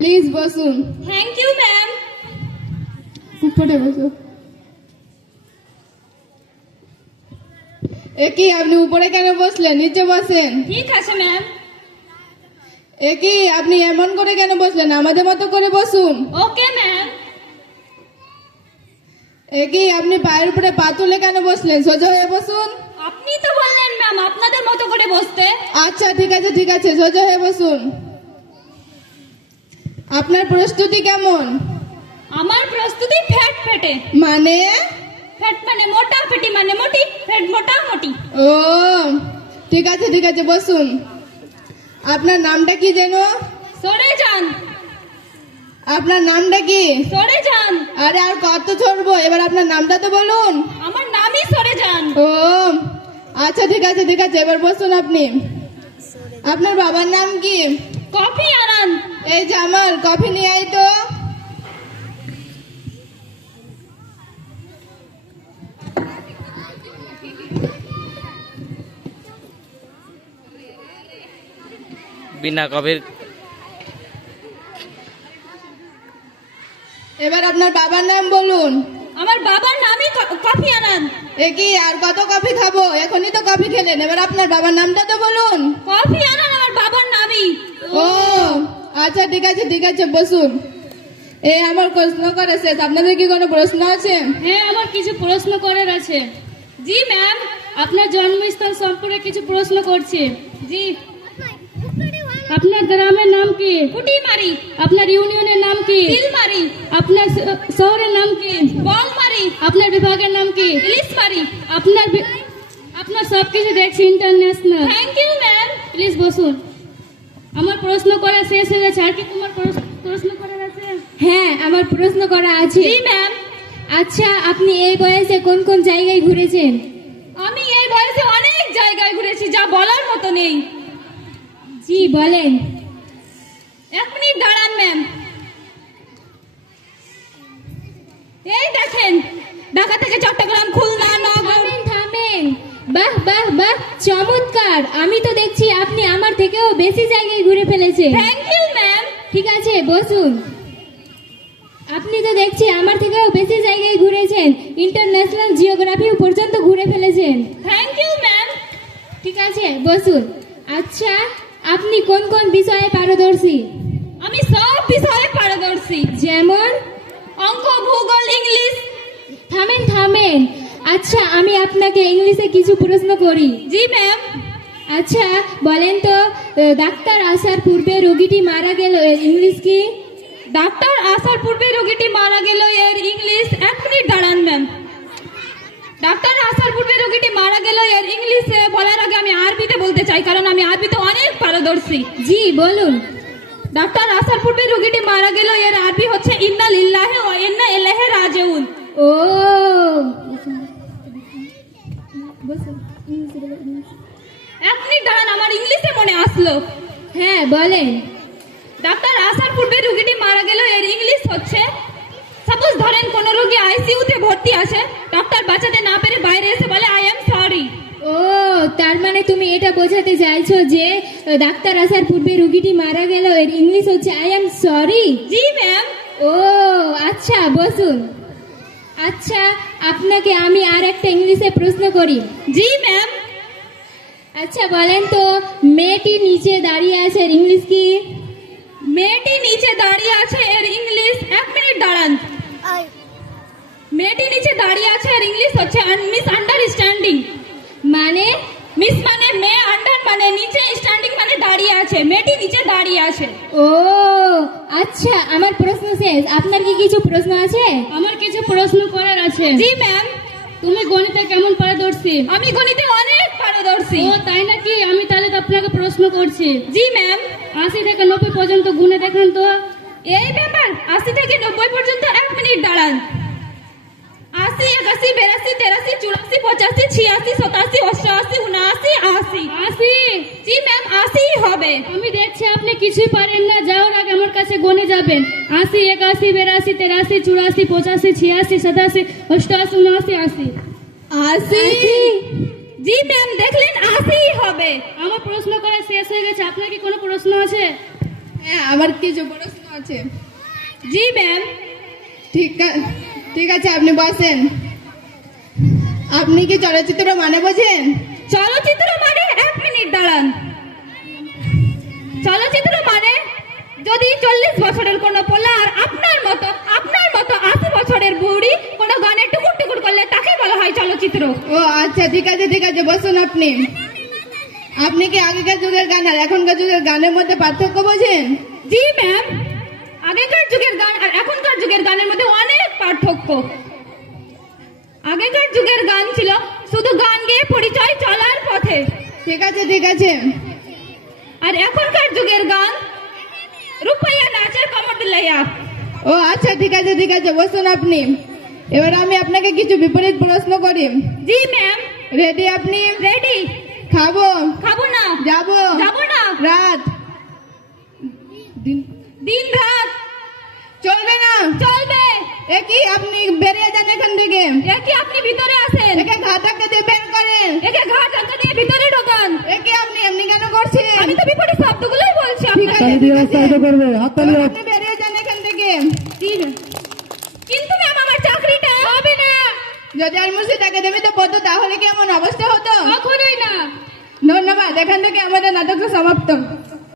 Please বসুন। Thank you ma'am. উপরে বসো। একই আপনি উপরে কেন বসলেন? নিচে বসেন। ঠিক আছে ম্যাম। একই আপনি এমন করে কেন বসলেন? আমাদের মতো করে বসুন। Okay ma'am. একই আপনি পায়ের উপরে পা তুলে কেন বসলেন? সোজা হয়ে বসুন। আপনি তো বললেন ম্যাম আপনাদের মতো করে বসতে। আচ্ছা ঠিক আছে ঠিক আছে, সোজা হয়ে বসুন। আপনার প্রস্তুতি কেমন? আমার প্রস্তুতি ফ্যাট ফেটে। মানে? ফ্যাট মানে মোটা, ফেটি মানে মোটি, ফ্যাট মোটা মোটি। ও ঠিক আছে বসুন। আপনার নামটা কি যেন? সরে যান। আপনার নামটা কি? সরে যান। আরে আর কত ছড়বো, এবার আপনার নামটা তো বলুন। আমার নামই সরে যান। ও আচ্ছা ঠিক আছে এবার বসুন আপনি। আপনার বাবার নাম কি? কফি আনান। এই জামাল, কফি নিয়ে আয় তো। বিনা কফির। এবার আপনার বাবার নাম বলুন। আমার বাবার নামই কফি আনান। একই আর কত কফি খাবো? এখনই তো কফি খেলেন, এবার আপনার বাবার নামটা তো বলুন। কফি আনান আমার বাবার নামই। ও আচ্ছা ঠিক আছে বসুন। আমার প্রশ্ন করা শেষ, আপনাদের কি কোনো প্রশ্ন আছে? হ্যাঁ, আমার কিছু প্রশ্ন করার আছে। জি ম্যাম, আপনার জন্মস্থান সম্পর্কে কিছু প্রশ্ন করছি। জি। আপনার গ্রামের নাম কি? কুটিমারি। আপনার ইউনিয়নের নাম কি? তিলমারি। আপনার শহরের নাম কি? বলমারি। আপনার বিভাগের নাম কি? ইলিশমারি। আপনার সবকিছু দেখছি international. Thank you ma'am. Please বসুন। আমার প্রশ্ন করা শেষ হয়ে গেছে। আর কি তোমার প্রশ্ন করার আছে? হ্যাঁ, আমার প্রশ্ন করা আছে। জি ম্যাম। আচ্ছা, আপনি এই বয়সে কোন কোন জায়গায় ঘুরেছেন? আমি এই বয়সে অনেক জায়গায় ঘুরেছি, যা বলার মতো নেই। জি বলেন। এক মিনিট দাঁড়ান ম্যাম। এই দেখেন, ঢাকা থেকে চট্টগ্রাম, খুলনা, নগর। থামেন। বাহ বাহ বাহ, চমৎকার। আমি তো দেখছি আপনি আমার থেকেও বেশি জায়গায় ঘুরে ফেলেছেন। Thank you ma'am. ঠিক আছে, বসুন। আপনি তো দেখছি আমার থেকেও বেশি জায়গায় ঘুরেছেন, ইন্টারন্যাশনাল জিওগ্রাফি পর্যন্ত ঘুরে ফেলেছেন। Thank you ma'am. ঠিক আছে, বসুন। আচ্ছা, আপনি কোন কোন বিষয়ে পারদর্শী? আমি সব বিষয়ে পারদর্শী। যেমন? অঙ্ক, ভূগোল, ইংলিশ। থামেন। আচ্ছা, আমি আপনাকে ইংলিশে কিছু প্রশ্ন করি। জি ম্যাম। আচ্ছা বলেন তো, ডাক্তার আসার পূর্বে রোগীটি মারা গেল, এর ইংলিশ কি? ডাক্তার আসার পূর্বে রোগীটি মারা গেল, এর ইংলিশ। এক মিনিট দাঁড়ান ম্যাম। ডাক্তার আসার পূর্বে রোগীটি মারা গেল, এর ইংলিশে বলার আগে আমি আরবিতে বলতে চাই, কারণ আমি আরবিতে অনেক পারদর্শী। জি বলুন। ডাক্তার আসার পূর্বে রোগীটি মারা গেল, এর আরবি হচ্ছে ইন্না লিল্লাহি ওয়া ইন্না ইলাইহি রাজিউন। ও এক মিনিট দাঁড়ান, আমার ইংলিশে মনে আসলো। হ্যাঁ বলেন। ডাক্তার আসার পূর্বে রোগীটি মারা গেল, এর ইংলিশ হচ্ছে, সাপোজ ধরেন কোন রোগী আইসিইউতে ভর্তি আছে, ডাক্তার বাঁচাতে না পেরে বাইরে এসে বলে আই এম সরি। ও তার মানে তুমি এটা বোঝাতে চাইছো যে ডাক্তার আসার পূর্বে রোগীটি মারা গেল, এর ইংলিশ হচ্ছে আই এম সরি। জি ম্যাম। ও আচ্ছা, বসুন। আচ্ছা, আপনাকে আমি আর একটা ইংলিশে প্রশ্ন করি। জি ম্যাম। আচ্ছা বলেন তো, মেয়েটি নিচে দাঁড়িয়ে আছে, এর ইংলিশ কি? মেয়েটি নিচে দাঁড়িয়ে আছে, এর ইংলিশ। এক মিনিট দাঁড়ান। মেয়েটি নিচে দাঁড়িয়ে আছে, এর ইংলিশ হচ্ছে মিস আন্ডারস্ট্যান্ডিং। মানে? মিস মানে মেয়ে, আন্ডার মানে নিচে, স্ট্যান্ডিং মানে দাঁড়িয়ে আছে। মেয়েটি নিচে দাঁড়িয়ে আছে। ও আচ্ছা, আমার প্রশ্ন শেষ। আপনার কি কিছু প্রশ্ন আছে? আমার কিছু প্রশ্ন করার আছে। জি ম্যাম। তুমি গণিতে কেমন পারদর্শী? আমি গণিতে অনেক পারদর্শী। ও তাই নাকি? আমি তাহলে তো আপনাকে প্রশ্ন করছি। জি ম্যাম। 80 থেকে 90 পর্যন্ত গুণে দেখান তো। এই ব্যাপার, 80 থেকে 90 পর্যন্ত। এক মিনিট দাঁড়ান। 80, 81, 82, 83, 84, 85, 86, 87, 88, 89, 80। 80? জি ম্যাম, 80 হবে। আমি দেখছি আপনি কিছুই পারেন না। যাওয়ার আগে আমার কাছে গণে যাবেন। 80, 81, 82, 83, 84, 85, 86, 87, 88, 89, 80। 80? জি ম্যাম, দেখলেন 80 হবে। আমার প্রশ্ন করা শেষ হয়ে গেছে। আপনার কি কোনো প্রশ্ন আছে? হ্যাঁ, আমার কিছু প্রশ্ন আছে। জি ম্যাম। ঠিক আছে, আপনি বসেন। আপনি কি চলচ্চিত্র মানে বোঝেন? চলচ্চিত্র মানে, 1 মিনিট দাঁড়ান। চলচ্চিত্র মানে যদি 40 বছরের কোনো পোলা আর আপনার মতো 80 বছরের বুড়ি কোনো গানে টুকুর টুকুর করলে তাকে বলা হয় চলচ্চিত্র। ও আচ্ছা, ঠিক আছে, বসুন। আপনি কি আগেকার যুগের গান আর এখনকার যুগের গানের মধ্যে পার্থক্য বোঝেন? জি ম্যাম, আগেকার যুগের গান আর এখনকার যুগের গানের মধ্যে অনেক পার্থক্য। আগেকার যুগের গান ছিল শুধু গান গেয়ে পরিচয় চলার পথে। ঠিক আছে। আর এখনকার যুগের গান রূপাইয়া নাচের কমর দিলাইয়া। ও আচ্ছা, ঠিক আছে, বসুন আপনি। এবার আমি আপনাকে কিছু বিপরীত প্রশ্ন করি। জি ম্যাম। রেডি আপনি? রেডি। খাবো না। যাব না। রাত দিন রাত চলবে না? চলবে। একই আপনি বেরিয়ে যান এখান থেকে। একই আপনি ভিতরে আসেন। একে ঘা ধাক্কা দিয়ে বের করেন। একে ঘাট ধাক্কা দিয়ে ভিতরে ঢোকান। একে আপনি এমনি কেন করছেন? আমি তো বিপরীত শব্দগুলোই বলছি ঠিক আপনাকে। আছে, আপনি বেরিয়ে যান এখান থেকে। কিন্তু ম্যাম আমার চাকরিটা হবে না। যদি আর মুসি টাকা দেবে তো পড়তো, তাহলে কি এমন অবস্থা হতো? কখনোই না। ধন্যবাদ। এখান থেকে আমাদের নাটকটা সমাপ্ত।